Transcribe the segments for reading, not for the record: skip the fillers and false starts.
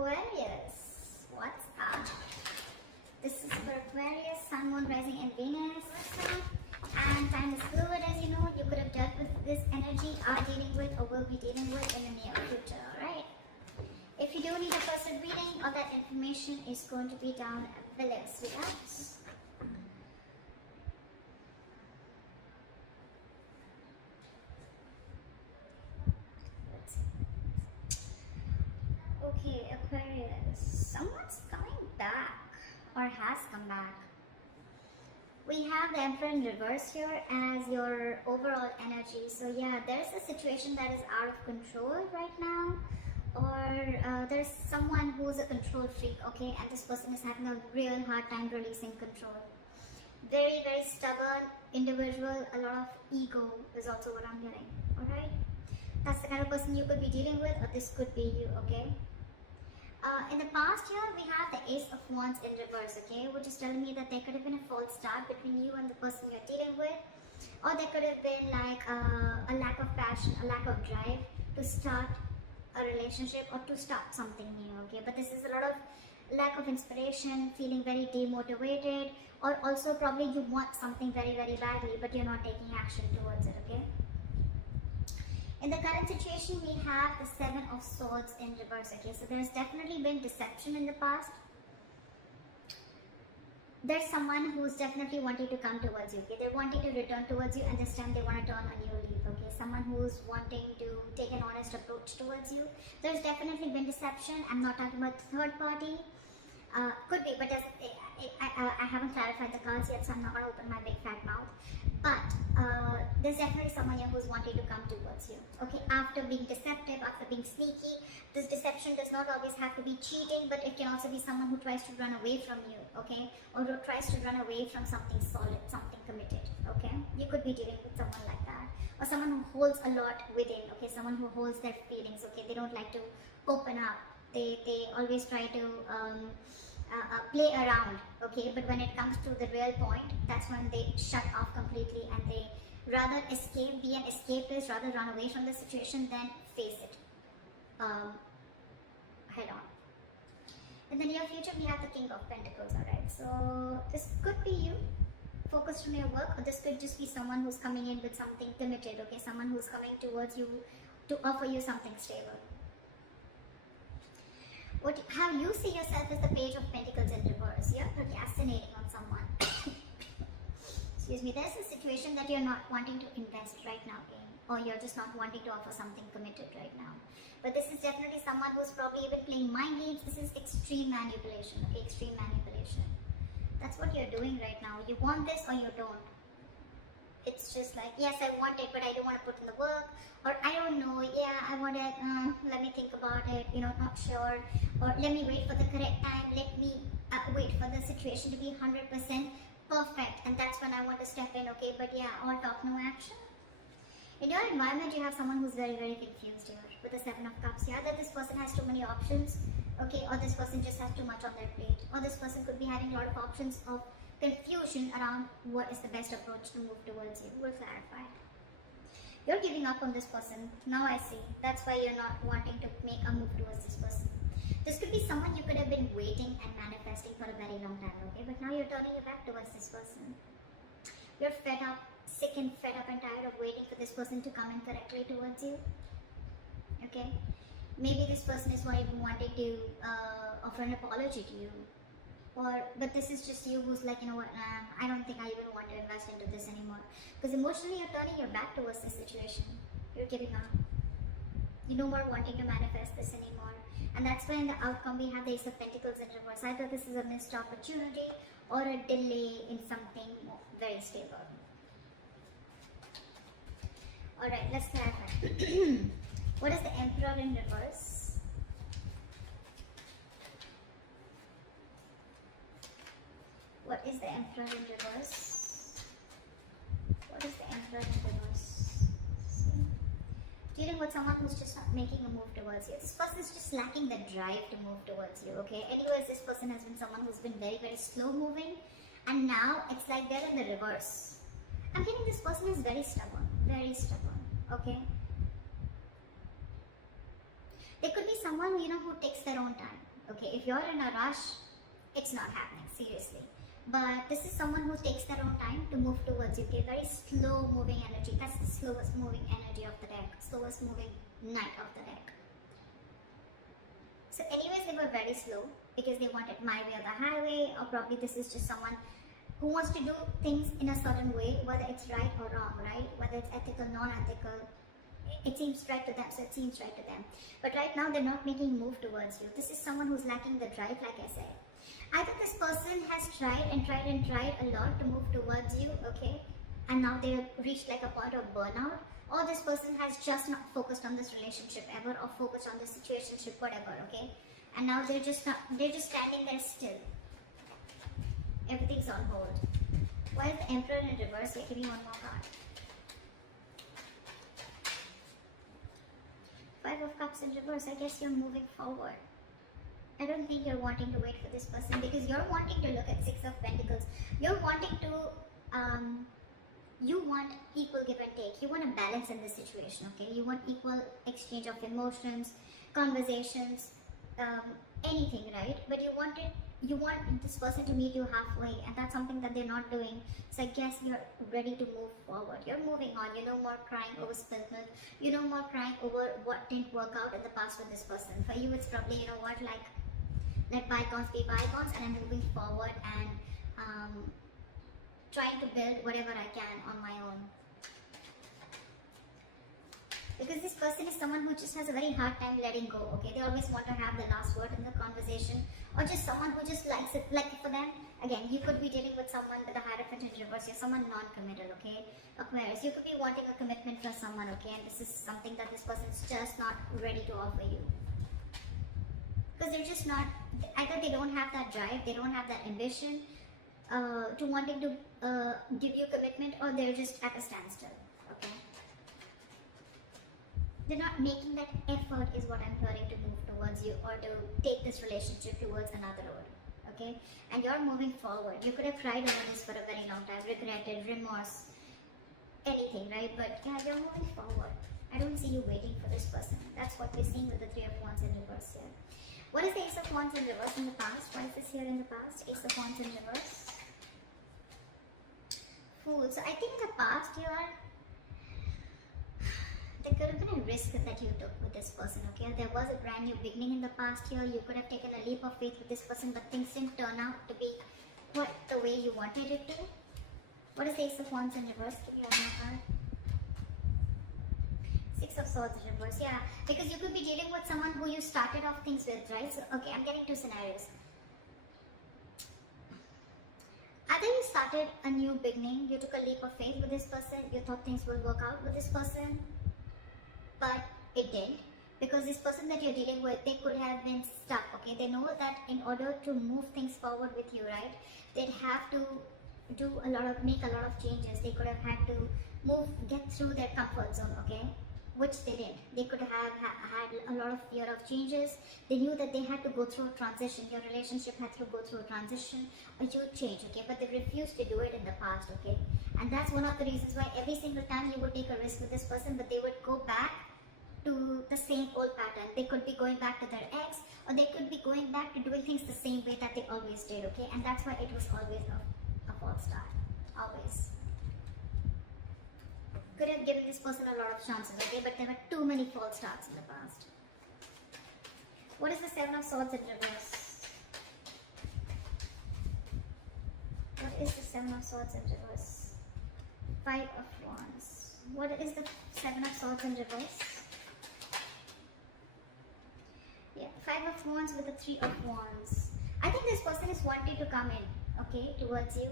Aquarius, what's up? This is for Aquarius, Sun, Moon, Rising, and Venus. And time is fluid, as you know. You could have dealt with this energy, are dealing with, or will be dealing with in the near future, alright? If you do need a personal reading, all that information is going to be down below, sweethearts. Okay, Aquarius, someone's coming back or has come back. We have the Emperor in reverse here as your overall energy. So yeah, there's a situation that is out of control right now, or there's someone who's a control freak, okay, and this person is having a real hard time releasing control. Very, very stubborn individual, a lot of ego is also what I'm getting, alright? That's the kind of person you could be dealing with, or this could be you, okay? In the past here, we have the Ace of Wands in reverse, okay, which is telling me that there could have been a false start between you and the person you're dealing with, or there could have been like a lack of passion, a lack of drive to start a relationship or to start something new, okay? But this is a lot of lack of inspiration, feeling very demotivated, or also probably you want something very, very badly, but you're not taking action towards it, okay? In the current situation, we have the Seven of Swords in reverse, okay? So there's definitely been deception in the past. There's someone who's definitely wanting to come towards you, okay? They're wanting to return towards you, and this time they want to turn a new leaf, okay? Someone who's wanting to take an honest approach towards you. There's definitely been deception. I'm not talking about the third party. Could be, but I haven't clarified the cards yet, so I'm not going to open my big fat mouth. But there's definitely someone here who's wanting to come towards you, okay? After being deceptive, after being sneaky. This deception does not always have to be cheating, but it can also be someone who tries to run away from you, okay? Or who tries to run away from something solid, something committed, okay? You could be dealing with someone like that. Or someone who holds a lot within, okay? Someone who holds their feelings, okay? They don't like to open up. They always try to play around, okay? But when it comes to the real point, that's when they shut off completely, and they rather escape, be an escapist, rather run away from the situation than face it head on. In the near future, we have the King of Pentacles, alright? So this could be you, focused on your work, or this could just be someone who's coming in with something committed, okay? Someone who's coming towards you to offer you something stable. How you see yourself is the Page of Pentacles in reverse. You're procrastinating on someone. Excuse me. There's a situation that you're not wanting to invest right now in, or you're just not wanting to offer something committed right now. But this is definitely someone who's probably even playing mind games. This is extreme manipulation, okay? Extreme manipulation. That's what you're doing right now. You want this or you don't. It's just like, yes, I want it, but I don't want to put in the work, or I don't know, yeah, I want it, let me think about it, you know, not sure, or let me wait for the correct time, let me wait for the situation to be 100% perfect, and that's when I want to step in, okay? But yeah, all talk, no action. In your environment, you have someone who's very, very confused here with the Seven of Cups. Yeah, that this person has too many options, okay, or this person just has too much on their plate, or this person could be having a lot of options of confusion around what is the best approach to move towards you. We'll clarify. You're giving up on this person. Now I see. That's why you're not wanting to make a move towards this person. This could be someone you could have been waiting and manifesting for a very long time, okay? But now you're turning your back towards this person. You're fed up, sick and fed up and tired of waiting for this person to come in correctly towards you, okay? Maybe this person is even wanting to offer an apology to you. But this is just you who's like, you know what, I don't think I even want to invest into this anymore. Because emotionally, you're turning your back towards this situation. You're giving up. You're no more wanting to manifest this anymore. And that's why in the outcome, we have the Ace of Pentacles in reverse. Either this is a missed opportunity or a delay in something very stable. Alright, let's clarify. What is the Emperor in reverse? What is the Emperor in reverse? What is the Emperor in reverse? See? Dealing with someone who's just not making a move towards you. This person is just lacking the drive to move towards you, okay? Anyways, this person has been someone who's been very, very slow moving, and now it's like they're in the reverse. I'm getting this person is very stubborn, okay? There could be someone, who takes their own time. Okay, if you're in a rush, it's not happening, seriously. But this is someone who takes their own time to move towards you. Okay, very slow moving energy. That's the slowest moving energy of the deck. Slowest moving knight of the deck. So anyways, they were very slow because they wanted my way or the highway, or probably this is just someone who wants to do things in a certain way, whether it's right or wrong, right? Whether it's ethical, non-ethical, it seems right to them, so it seems right to them. But right now, they're not making a move towards you. This is someone who's lacking the drive, like I said. I think this person has tried and tried and tried a lot to move towards you, okay? And now they've reached like a point of burnout. Or this person has just not focused on this relationship ever, or focused on this situationship, whatever, okay? And now they're just standing there still. Everything's on hold. Why is the Emperor in reverse? Give me one more card. 5 of Cups in reverse. I guess you're moving forward. I don't think you're wanting to wait for this person, because you're wanting to look at 6 of Pentacles. You're wanting to, you want equal give and take. You want a balance in this situation, okay? You want equal exchange of emotions, conversations, anything, right? But you want this person to meet you halfway, and that's something that they're not doing. So I guess you're ready to move forward. You're moving on. You no more crying over spilled milk. You no more crying over what didn't work out in the past with this person. For you, it's probably, like, let bygones be bygones, and I'm moving forward and trying to build whatever I can on my own. Because this person is someone who just has a very hard time letting go, okay? They always want to have the last word in the conversation, or just someone who just likes it. Like for them, again, you could be dealing with someone with a Hierophant in reverse. You're someone non-committal, okay? Aquarius, you could be wanting a commitment from someone, okay? And this is something that this person is just not ready to offer you. Because they're just not, either they don't have that drive, they don't have that ambition to wanting to give you commitment, or they're just at a standstill, okay? They're not making that effort, is what I'm hearing, to move towards you or to take this relationship towards another road, okay? And you're moving forward. You could have cried over this for a very long time, regretted, remorse, anything, right? But yeah, you're moving forward. I don't see you waiting for this person. That's what we're seeing with the 3 of Wands in reverse here. What is the Ace of Wands in reverse in the past? Why is this here in the past? Ace of Wands in reverse. Fool. So I think in the past here, there could have been a risk that you took with this person, okay? There was a brand new beginning in the past here. You could have taken a leap of faith with this person, but things didn't turn out to be the way you wanted it to. What is the Ace of Wands in reverse? Give me one card. 6 of Swords in reverse, yeah. Because you could be dealing with someone who you started off things with, right? So, okay, I'm getting 2 scenarios. Either you started a new beginning, you took a leap of faith with this person, you thought things will work out with this person, but it didn't. Because this person that you're dealing with, they could have been stuck, okay? They know that in order to move things forward with you, right, they'd have to make a lot of changes. They could have had to get through their comfort zone, okay? Which they didn't. They could have had a lot of fear of changes. They knew that they had to go through a transition. Your relationship had to go through a transition, a huge change, okay? But they refused to do it in the past, okay? And that's one of the reasons why every single time you would take a risk with this person, but they would go back to the same old pattern. They could be going back to their ex, or they could be going back to doing things the same way that they always did, okay? And that's why it was always a false start. Always. Could have given this person a lot of chances, okay? But there were too many false starts in the past. What is the 7 of Swords in reverse? What is the 7 of Swords in reverse? 5 of Wands. What is the 7 of Swords in reverse? Yeah, 5 of Wands with the 3 of Wands. I think this person is wanting to come in, okay, towards you.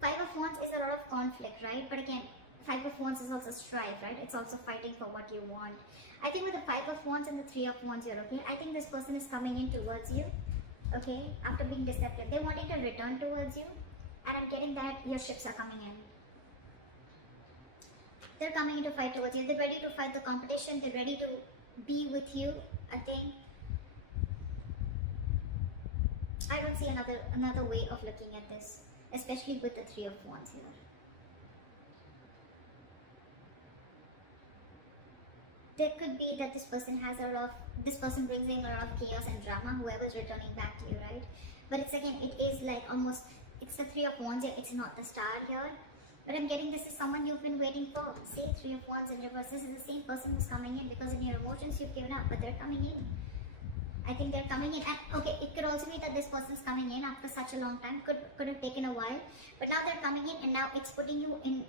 5 of Wands is a lot of conflict, right? But again, 5 of Wands is also strife, right? It's also fighting for what you want. I think with the 5 of Wands and the 3 of Wands here, okay? I think this person is coming in towards you, okay? After being deceptive. They're wanting to return towards you. And I'm getting that your ships are coming in. They're coming in to fight towards you. They're ready to fight the competition. They're ready to be with you, I think. I don't see another way of looking at this, especially with the 3 of Wands here. There could be that this person has a lot of, this person brings in a lot of chaos and drama, whoever's returning back to you, right? But it's again, it is like almost, it's the Three of Wands here, it's not the star here. But I'm getting this is someone you've been waiting for. See, Three of Wands in reverse. This is the same person who's coming in, because in your emotions you've given up, but they're coming in. I think they're coming in. And okay, it could also be that this person's coming in after such a long time. Could have taken a while, but now they're coming in, and now it's putting you in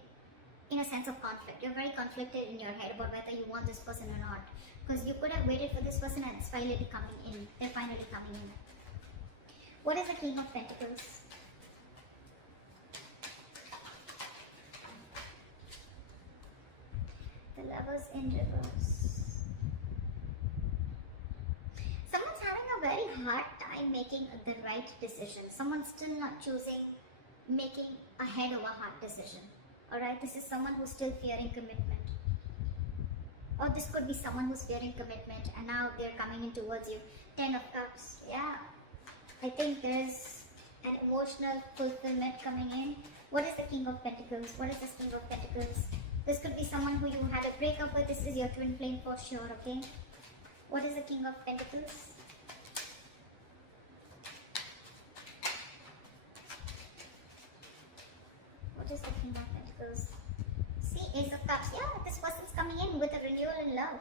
a sense of conflict. You're very conflicted in your head about whether you want this person or not, because you could have waited for this person and it's finally coming in. They're finally coming in. What is the King of Pentacles? The Lovers in reverse. Someone's having a very hard time making the right decision. Someone's still not choosing, making a head over heart decision. Alright, this is someone who's still fearing commitment. Or this could be someone who's fearing commitment and now they're coming in towards you. 10 of Cups. Yeah. I think there's an emotional fulfillment coming in. What is the King of Pentacles? What is this King of Pentacles? This could be someone who you had a breakup with. This is your twin flame for sure, okay? What is the King of Pentacles? What is the King of Pentacles? See, Ace of Cups. Yeah, this person's coming in with a renewal in love.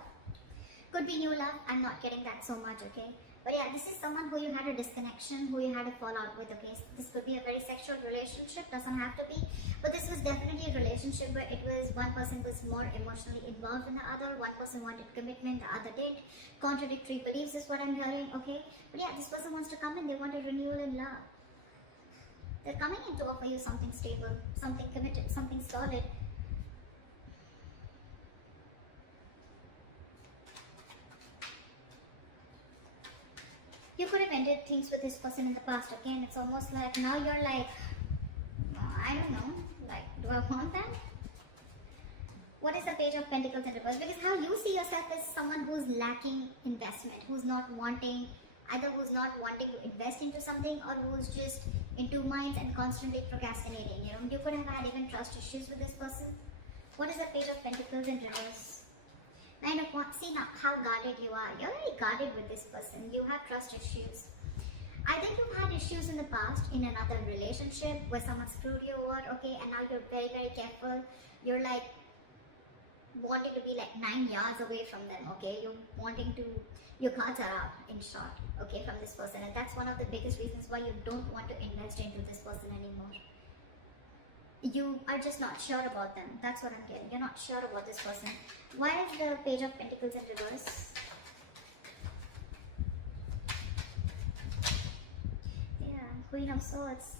Could be new love. I'm not getting that so much, okay? But yeah, this is someone who you had a disconnection, who you had a fallout with, okay? This could be a very sexual relationship, doesn't have to be. But this was definitely a relationship where it was one person was more emotionally involved than the other, one person wanted commitment, the other didn't. Contradictory beliefs is what I'm hearing, okay? But yeah, this person wants to come in, they want a renewal in love. They're coming in to offer you something stable, something committed, something solid. You could have ended things with this person in the past. Again, it's almost like now you're like, I don't know, like, do I want that? What is the Page of Pentacles in reverse? Because how you see yourself is someone who's lacking investment, who's not wanting, either who's not wanting to invest into something or who's just in two minds and constantly procrastinating. You know, you could have had even trust issues with this person. What is the Page of Pentacles in reverse? Nine of Wands. See now how guarded you are. You're very guarded with this person. You have trust issues. Either you've had issues in the past in another relationship where someone screwed you over, okay, and now you're very, very careful. You're like wanting to be like 9 yards away from them, okay? You're wanting to, your cards are out in short, okay, from this person. And that's one of the biggest reasons why you don't want to invest into this person anymore. You are just not sure about them. That's what I'm getting. You're not sure about this person. Why is the Page of Pentacles in reverse? Yeah, Queen of Swords.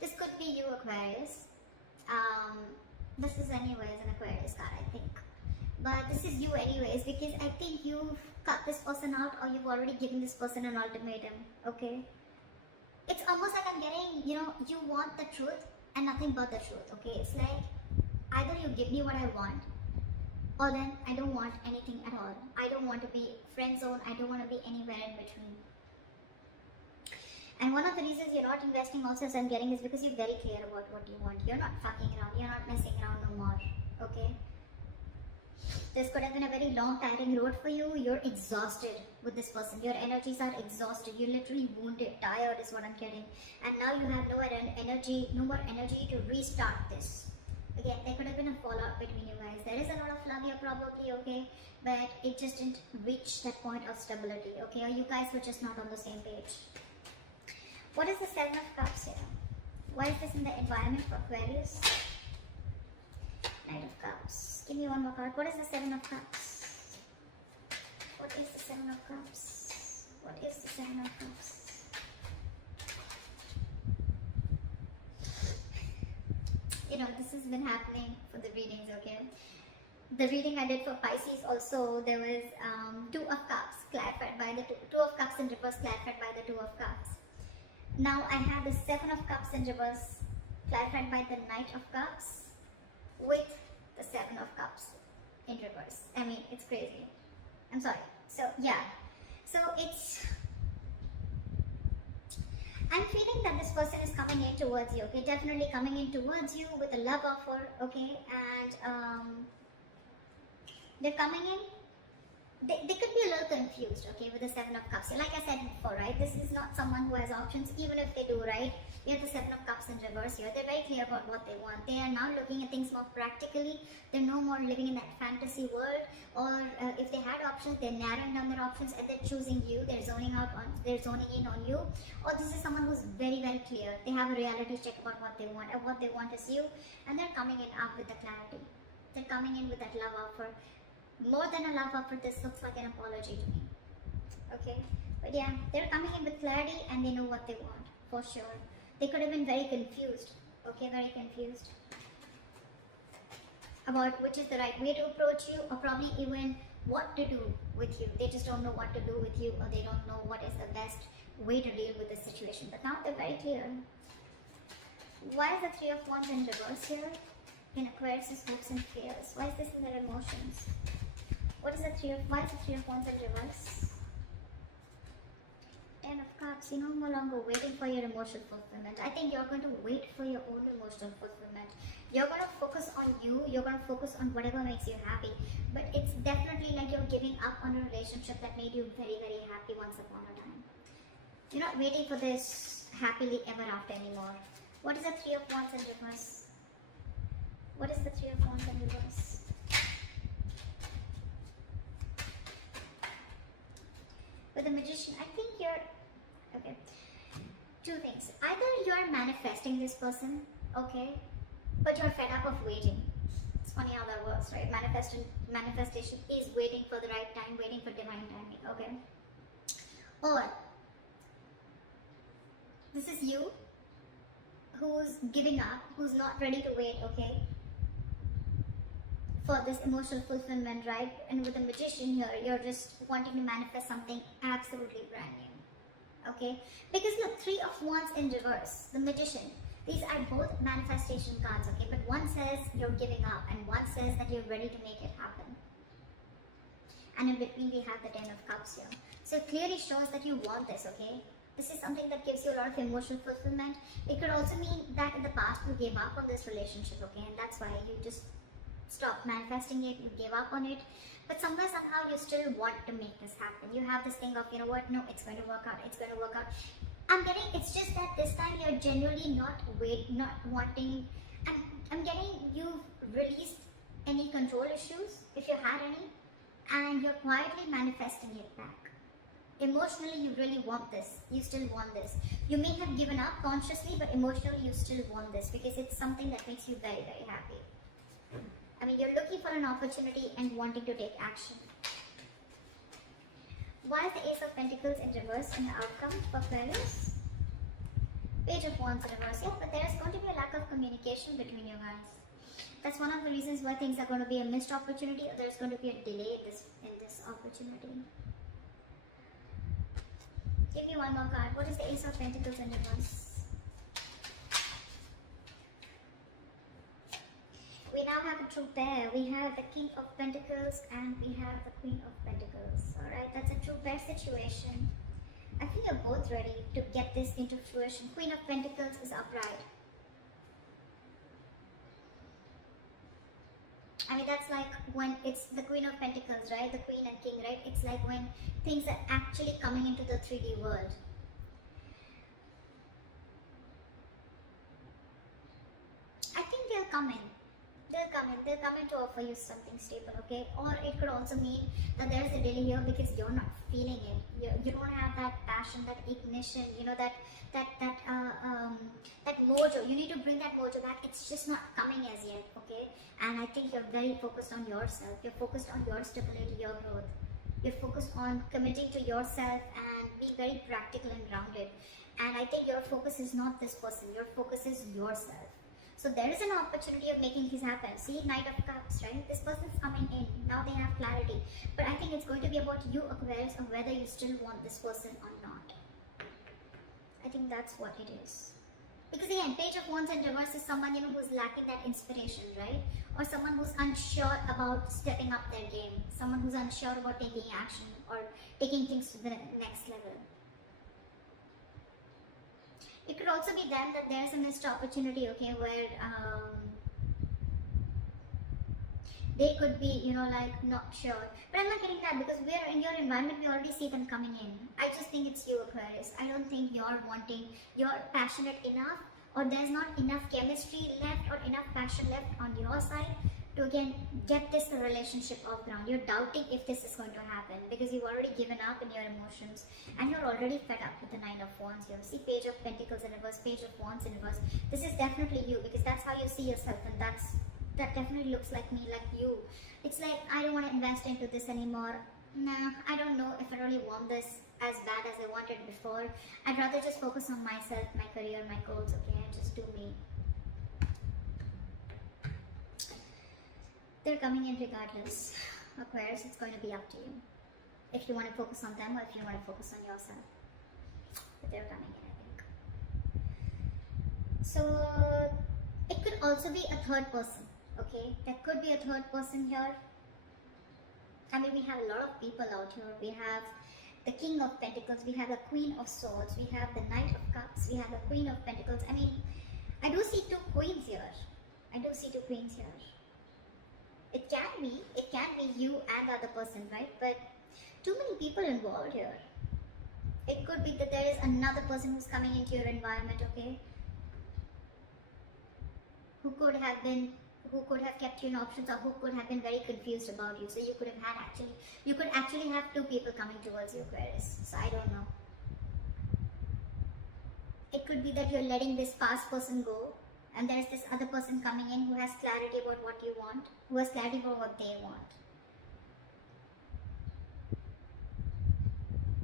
This could be you, Aquarius. This is anyways an Aquarius card, I think. But this is you anyways, because I think you've cut this person out or you've already given this person an ultimatum, okay? It's almost like I'm getting, you know, you want the truth and nothing but the truth, okay? It's like, either you give me what I want, or then I don't want anything at all. I don't want to be friend zone, I don't want to be anywhere in between. And one of the reasons you're not investing also, as I'm getting, is because you're very clear about what you want. You're not fucking around, you're not messing around no more, okay? This could have been a very long, tiring road for you. You're exhausted with this person. Your energies are exhausted. You're literally wounded, tired is what I'm getting. And now you have no more energy to restart this. Again, there could have been a fallout between you guys. There is a lot of love here probably, okay? But it just didn't reach that point of stability, okay? Or you guys were just not on the same page. What is the Seven of Cups here? Why is this in the environment for Aquarius? Knight of Cups. Give me one more card. What is the Seven of Cups? What is the Seven of Cups? What is the Seven of Cups? You know, this has been happening for the readings, okay? The reading I did for Pisces also, there was Two of Cups clarified by the Two of Cups in reverse clarified by the Two of Cups. Now I have the Seven of Cups in reverse clarified by the Knight of Cups with the Seven of Cups in reverse. I mean, it's crazy. I'm sorry. So yeah, so it's, I'm feeling that this person is coming coming in towards you, okay? Definitely coming in towards you with a love offer, okay? And they're coming in. They could be a little confused, okay, with the Seven of Cups. Like I said before, right? This is not someone who has options, even if they do, right? We have the Seven of Cups in reverse here. They're very clear about what they want. They are now looking at things more practically. They're no more living in that fantasy world. Or if they had options, they're narrowing down their options and they're choosing you. They're zoning in on you. Or this is someone who's very, very clear. They have a reality check about what they want, and what they want is you. And they're coming in up with the clarity. They're coming in with that love offer. More than a love offer, this looks like an apology to me. Okay, but yeah, they're coming in with clarity and they know what they want, for sure. They could have been very confused, okay, very confused about which is the right way to approach you, or probably even what to do with you. They just don't know what to do with you, or they don't know what is the best way to deal with the situation. But now they're very clear. Why is the Three of Wands in reverse here? In Aquarius' hopes and fears. Why is this in their emotions? Why is the Three of Wands in reverse? Ten of Cups. You're no longer waiting for your emotional fulfillment. I think you're going to wait for your own emotional fulfillment. You're going to focus on you. You're going to focus on whatever makes you happy. But it's definitely like you're giving up on a relationship that made you very, very happy once upon a time. You're not waiting for this happily ever after anymore. What is the Three of Wands in reverse? What is the Three of Wands in reverse? With the Magician, I think you're, okay, two things. Either you're manifesting this person, okay, but you're fed up of waiting. It's funny how that works, right? Manifestation is waiting for the right time, waiting for divine timing, okay? Or, this is you who's giving up, who's not ready to wait, okay, for this emotional fulfillment, right? And with the Magician here, you're just wanting to manifest something absolutely brand new, okay? Because look, Three of Wands in reverse, the Magician, these are both manifestation cards, okay? But one says you're giving up and one says that you're ready to make it happen. And in between we have the Ten of Cups here. So it clearly shows that you want this, okay? This is something that gives you a lot of emotional fulfillment. It could also mean that in the past you gave up on this relationship, okay? And that's why you just stopped manifesting it, you gave up on it, but somewhere, somehow you still want to make this happen. You have this thing of, you know what, no, it's going to work out, it's going to work out. It's just that this time you're genuinely not wanting, I'm getting you've released any control issues, if you had any, and you're quietly manifesting it back. Emotionally, you really want this, you still want this. You may have given up consciously, but emotionally you still want this, because it's something that makes you very, very happy. You're looking for an opportunity and wanting to take action. Why is the Ace of Pentacles in reverse in the outcome for Aquarius? Page of Wands in reverse. Yeah, but there's going to be a lack of communication between you guys. That's one of the reasons why things are going to be a missed opportunity, or there's going to be a delay in this opportunity. Give me one more card. What is the Ace of Pentacles in reverse? We now have a true pair. We have the King of Pentacles and we have the Queen of Pentacles. Alright, that's a true pair situation. I think you're both ready to get this into fruition. Queen of Pentacles is upright. That's like when it's the Queen of Pentacles, right? The Queen and King, right? It's like when things are actually coming into the 3D world. I think they'll come in. They'll come in to offer you something stable, okay? Or it could also mean that there's a delay here because you're not feeling it. You don't have that passion, that ignition, that mojo. You need to bring that mojo back. It's just not coming as yet, okay? And I think you're very focused on yourself. You're focused on your stability, your growth. You're focused on committing to yourself and being very practical and grounded. And I think your focus is not this person. Your focus is yourself. So there is an opportunity of making things happen. See, Knight of Cups, right? This person's coming in. Now they have clarity. But I think it's going to be about you, Aquarius, of whether you still want this person or not. I think that's what it is. Because again, Page of Wands in reverse is someone, who's lacking that inspiration, right? Or someone who's unsure about stepping up their game. Someone who's unsure about taking action or taking things to the next level. It could also be then that there's a missed opportunity, okay, where they could be, you know, like not sure. But I'm not getting that because we're in your environment, we already see them coming in. I just think it's you, Aquarius. I don't think you're passionate enough, or there's not enough chemistry left or enough passion left on your side to again get this relationship off ground. You're doubting if this is going to happen because you've already given up in your emotions and you're already fed up with the Nine of Wands here. See, Page of Pentacles in reverse, Page of Wands in reverse. This is definitely you because that's how you see yourself, and that definitely looks like me, like you. It's like, I don't want to invest into this anymore. Nah, I don't know if I really want this as bad as I wanted before. I'd rather just focus on myself, my career, my goals, okay, and just do me. They're coming in regardless. Aquarius, it's going to be up to you. If you want to focus on them or if you want to focus on yourself. But they're coming in, I think. So, it could also be a third person, okay? There could be a third person here. I mean, we have a lot of people out here. We have the King of Pentacles, we have the Queen of Swords, we have the Knight of Cups, we have the Queen of Pentacles. I mean, I do see two queens here. I do see two queens here. It can be you and the other person, right? But too many people involved here. It could be that there is another person who's coming into your environment, okay? Who could have kept you in options, or who could have been very confused about you. So you could actually have two people coming towards you, Aquarius. So I don't know. It could be that you're letting this past person go, and there's this other person coming in who has clarity about what you want, who has clarity about what they want.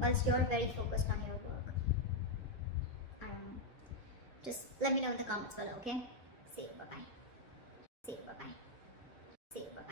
Whilst you're very focused on your work. I don't know. Just let me know in the comments below, okay? See you, bye-bye. See you, bye-bye. See you, bye-bye.